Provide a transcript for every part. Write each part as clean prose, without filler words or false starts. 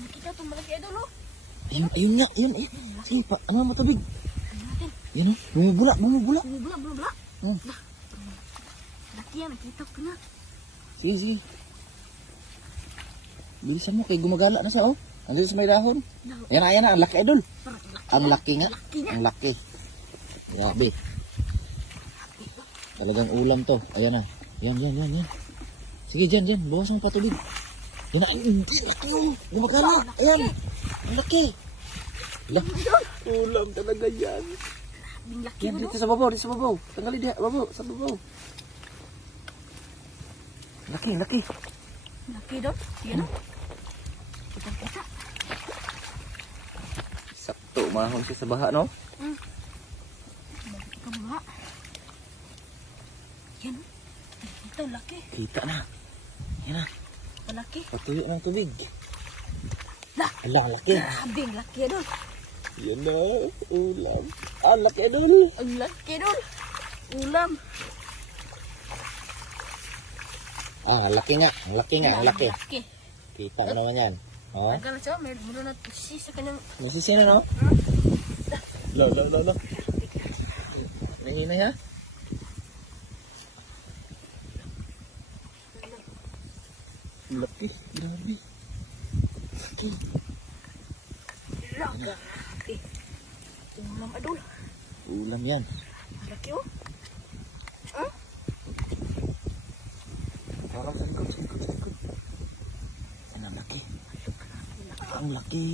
Nakita itong malaki idol oh. Ayun, ayun nga, ayun, ayun. Sige, ano ang matubig? Ano natin? Yan o, bumubula, bumubula. Bumubula. Hmm. Laki yan, nakita ko na. Sige, sige. Bilisan mo, kay gumagala na sa oh. Andun sa may dahon. Ayan na, ang laki idol. Ang laki nga, ang laki. Grabe. Talagang ulam to. Ayan na. Yan. Sige, dyan. Bawas mo pa tubig. Yan na, hindi, laki oh. Gumagala. Ayan. Ang laki. Ulam talaga yan. Ang laki Yan, mo dito sa babaw, Tanggalin diha, sa babaw. Laki. Laki doon. Yan o. Kita. Sakto, mahon siya sa baha, no? Kamuha. Yan o. Ito, laki. Kita na. Yan na, Malaki. patuyo ng tubig. Lah. Ala, ang laki. Grabe, ang laki doon. Yan na, ulam. Ang laki doon. Ang laki doon. Ulam. Ang laki nga. Ang laki. Laki. Kita mo naman yan. Oh. Tagal siya, may muna na tusi sa kanyang... Nasisina, no? Lo. Nahinay ha? Laki. Grabe. Laki. Laki. Ulam adol. Ulam yan. Laki oh. Parang sa likod. Yan ang laki. Ang laki.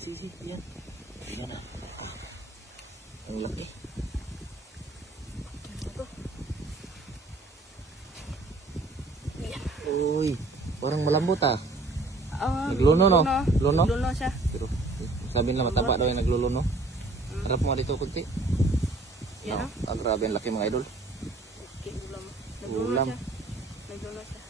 Sige. Yan. Yan na. Ang laki. Uy, parang malambot ah. Nagluno no? Luno? Luno siya. Pero sabi nila mataba daw yung nagluluno. Harap mo nga dito kunti. Yan No? Grabe ang laki mga idol. Laki ulam. Ulam. Nagluno siya.